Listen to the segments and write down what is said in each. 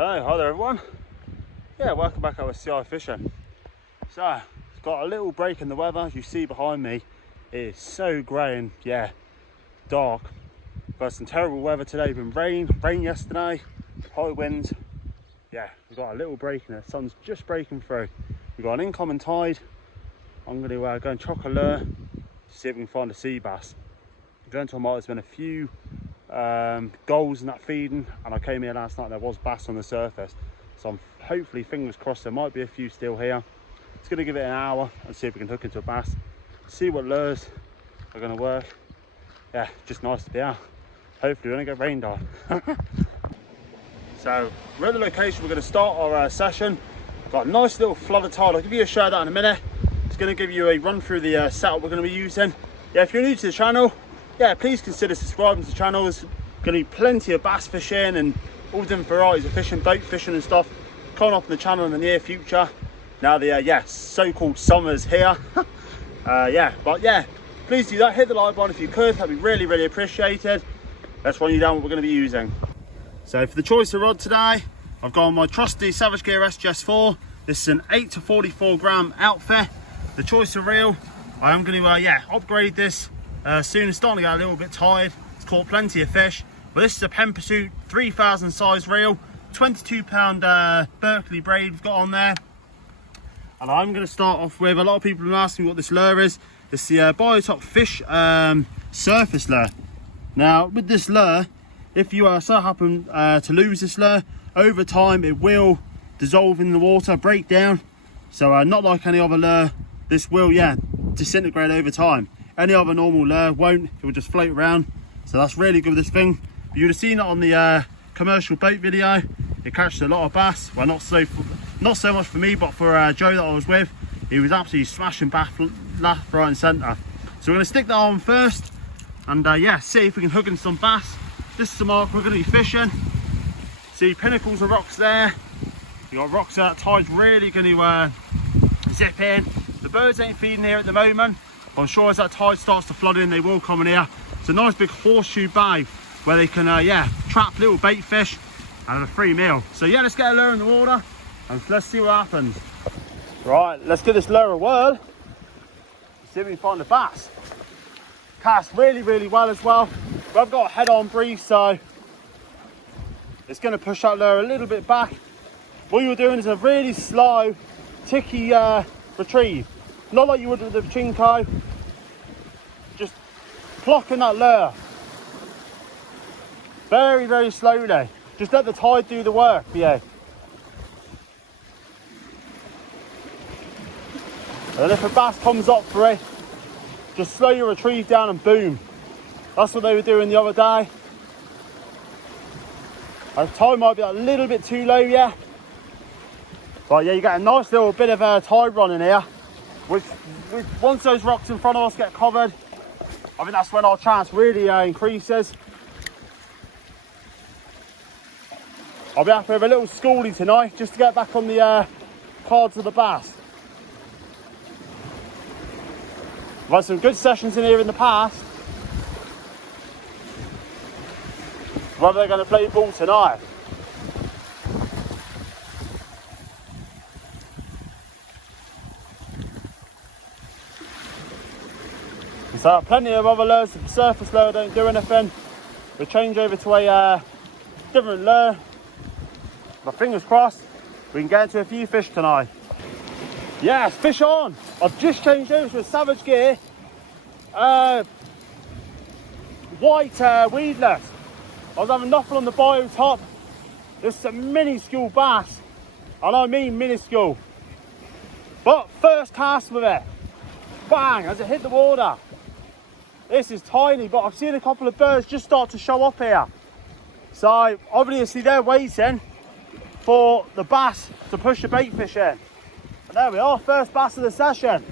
So, hi there everyone. Yeah, welcome back over CI Fishing. So, it's got a little break in the weather, as you see behind me. It is so grey and dark. Got some terrible weather today, been rain yesterday, high winds. Yeah, we've got a little break in it, the sun's just breaking through. We've got an incoming tide. I'm going to go and chuck a lure to see if we can find a sea bass. Going to there's been a few gulls in that feeding, and I came here last night, there was bass on the surface, so I'm hopefully, fingers crossed, there might be a few still here. It's going to give it an hour and see if we can hook into a bass, see what lures are going to work. Yeah, just nice to be out. Hopefully we don't get rained on. So we're at the location we're going to start our session. Got a nice little flooded tide. I'll give you a shout out in a minute. It's going to give you a run through the setup we're going to be using. Yeah, if you're new to the channel, yeah, please consider subscribing to the channel. There's going to be plenty of bass fishing and all different varieties of fishing, boat fishing and stuff coming up on the channel in the near future. Now the so-called summer's here. But please do that. Hit the like button if you could. That'd be really, really appreciated. Let's run you down what we're going to be using. So for the choice of rod today, I've got my trusty Savage Gear SGS4. This is an 8 to 44 gram outfit. The choice of reel, I am going to upgrade this soon. It's starting to get a little bit tired. It's caught plenty of fish, but this is a Pen Pursuit 3000 size reel, 22 pound Berkeley braid we've got on there. And I'm going to start off with, a lot of people have been asking what this lure is. It's the Biotop Fish surface lure. Now with this lure, if you so happen to lose this lure, over time it will dissolve in the water, break down. So not like any other lure, this will disintegrate over time. Any other normal lure won't, it will just float around. So that's really good with this thing. You would have seen it on the commercial boat video. It catches a lot of bass. Well, not so much for me, but for Joe that I was with, he was absolutely smashing bass left, right and centre. So we're going to stick that on first and see if we can hook in some bass. This is the mark we're going to be fishing. See pinnacles of rocks there. You got rocks that tide's really going to zip in. The birds ain't feeding here at the moment, but I'm sure as that tide starts to flood in, they will come in here. It's a nice big horseshoe bay where they can trap little bait fish and have a free meal. So yeah, let's get a lure in the water and let's see what happens. Right, let's give this lure a whirl. See if we can find a bass. Cast really, really well as well. But I've got a head-on breeze, so it's going to push that lure a little bit back. What you're doing is a really slow, ticky retrieve. Not like you would with the Chinko. Just clocking that lure. Very, very slowly. Just let the tide do the work for you. And if a bass comes up for it, just slow your retrieve down and boom. That's what they were doing the other day. The tide might be a little bit too low, yeah. But yeah, you get a nice little bit of a tide run in here. Which once those rocks in front of us get covered, I think that's when our chance really increases. I'll be after a little schoolie tonight just to get back on the cards of the bass. I've had some good sessions in here in the past. Whether they're going to play ball tonight. So plenty of other lures. The surface lure don't do anything. We'll change over to a different lure. But fingers crossed, we can get into a few fish tonight. Yes, fish on. I've just changed over to a Savage Gear white weedless. I was having nothing on the bio top. This is a minuscule bass, and I mean minuscule. But first cast with it, bang, as it hit the water. This is tiny, but I've seen a couple of birds just start to show up here. So obviously they're waiting for the bass to push the bait fish in. And there we are, first bass of the session.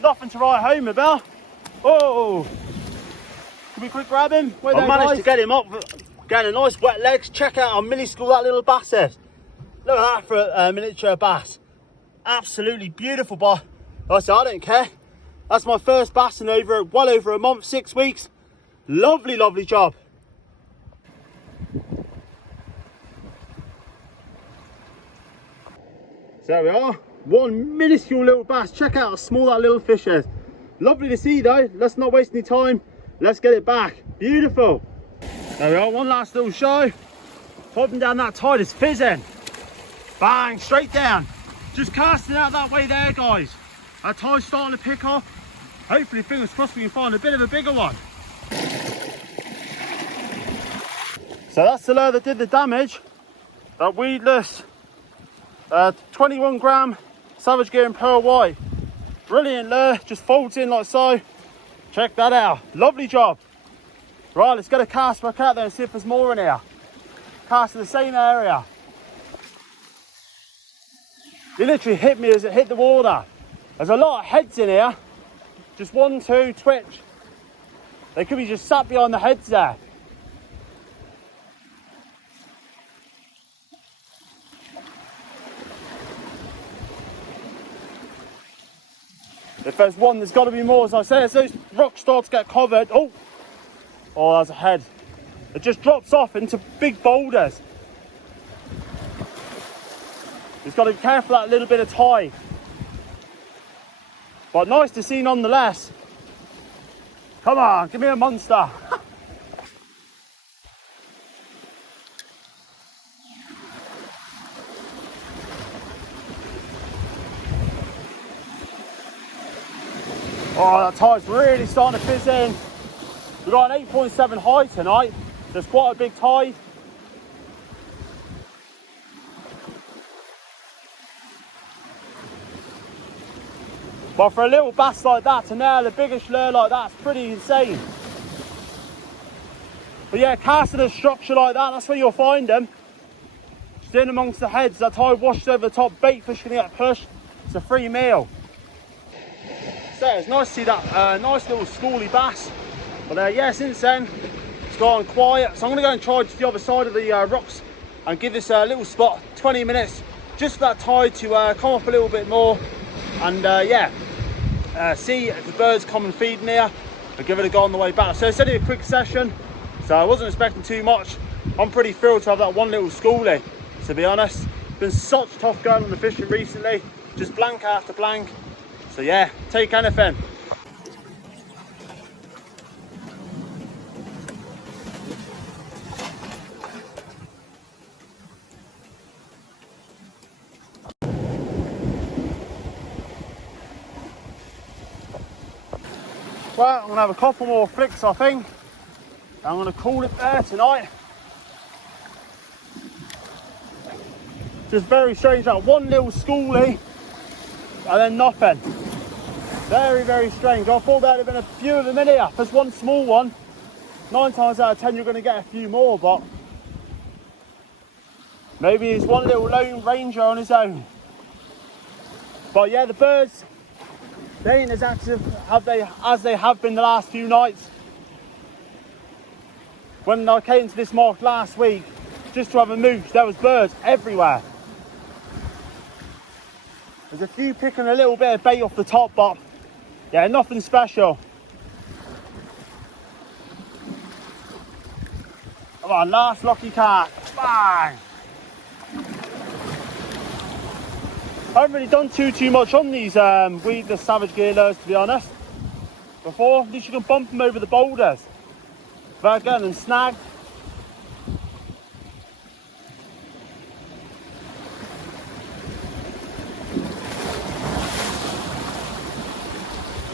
Nothing to write home about. Oh, can we quick grab him? I managed to get him up, getting a nice wet legs. Check out how minuscule that little bass is. Look at that for a miniature bass. Absolutely beautiful, but like I said, I don't care. That's my first bass in well over a month, 6 weeks. Lovely, lovely job. So there we are, one minuscule little bass. Check out how small that little fish is. Lovely to see though. Let's not waste any time. Let's get it back. Beautiful. There we are, one last little show. Popping down that tide, is fizzing. Bang, straight down. Just casting out that way there, guys. That tide's starting to pick up. Hopefully, fingers crossed, we can find a bit of a bigger one. So that's the lure that did the damage. That weedless 21 gram Savage Gear and Pearl White. Brilliant lure, just folds in like so. Check that out, lovely job. Right, let's get a cast back out there and see if there's more in here. Cast in the same area. It literally hit me as it hit the water. There's a lot of heads in here. Just 1, 2, twitch. They could be just sat behind the heads there. If there's one, there's got to be more. As I say, as those rocks start to get covered, oh, there's a head. It just drops off into big boulders. You've got to be careful of that little bit of tide. But nice to see nonetheless. Come on, give me a monster. Oh, that tide's really starting to fizz in. We've got an 8.7 high tonight. There's quite a big tide. But for a little bass like that to nail a biggish lure like that's pretty insane. But yeah, casting a structure like that, that's where you'll find them. Just in amongst the heads, that tide washes over the top, bait fish can get pushed. It's a free meal. So it's nice to see that nice little schooly bass. But yeah, since then, it's gone quiet. So I'm going to go and try just the other side of the rocks and give this little spot 20 minutes just for that tide to come up a little bit more. And yeah, see if the birds come and feed in here and give it a go on the way back. So it's only a quick session, so I wasn't expecting too much. I'm pretty thrilled to have that one little schoolie, to be honest. It's been such tough going on the fishing recently, just blank after blank. So yeah, take anything. Well, I'm going to have a couple more flicks, I think. I'm going to call it there tonight. Just very strange, that one little schoolie and then nothing. Very, very strange. I thought there'd have been a few of them in here. There's one small one. 9 times out of 10 you're going to get a few more, but maybe he's one little lone ranger on his own. But yeah, the birds, they ain't as active as they have been the last few nights. When I came to this mark last week, just to have a mooch, there was birds everywhere. There's a few picking a little bit of bait off the top, but yeah, nothing special. Come on, last lucky cast. Bang! I haven't really done too much on these weedless Savage Gear lures, to be honest. Before, at least you can bump them over the boulders without getting them snagged.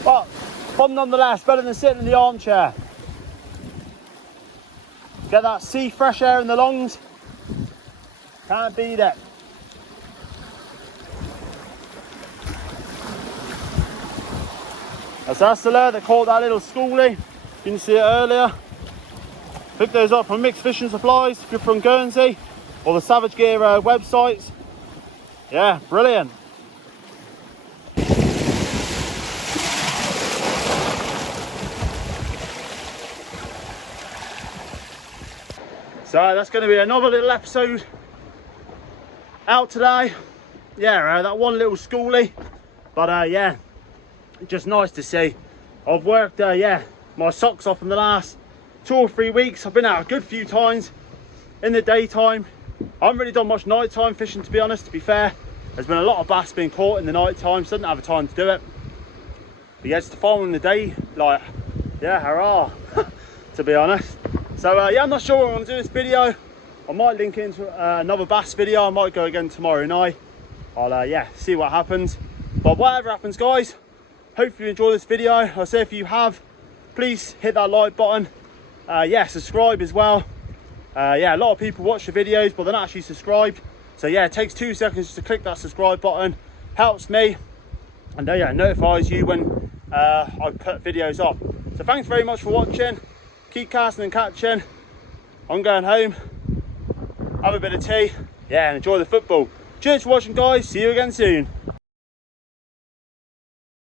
But fun nonetheless, better than sitting in the armchair. Get that sea fresh air in the lungs. Can't beat it. So that's the lure that caught that little schoolie. You can see it earlier. Pick those up from Mixed Fishing Supplies if you're from Guernsey, or the Savage Gear websites. Yeah, brilliant. So that's going to be another little episode out today. Yeah, that one little schoolie. But yeah, just nice to see. I've worked yeah, my socks off in the last 2 or 3 weeks. I've been out a good few times in the daytime. I haven't really done much nighttime fishing, to be honest, to be fair. There's been a lot of bass being caught in the night time, so I didn't have the time to do it. But yeah, it's the following the day, like, yeah, hurrah, to be honest. So yeah, I'm not sure what I'm gonna do this video. I might link it into another bass video. I might go again tomorrow night. I'll yeah, see what happens. But whatever happens, guys, hopefully you enjoy this video. I'll say if you have, please hit that like button. Yeah, subscribe as well. Yeah, a lot of people watch the videos, but they're not actually subscribed. So yeah, it takes 2 seconds to click that subscribe button. Helps me, and yeah, notifies you when I put videos up. So thanks very much for watching. Keep casting and catching. I'm going home. Have a bit of tea. Yeah, and enjoy the football. Cheers for watching, guys. See you again soon.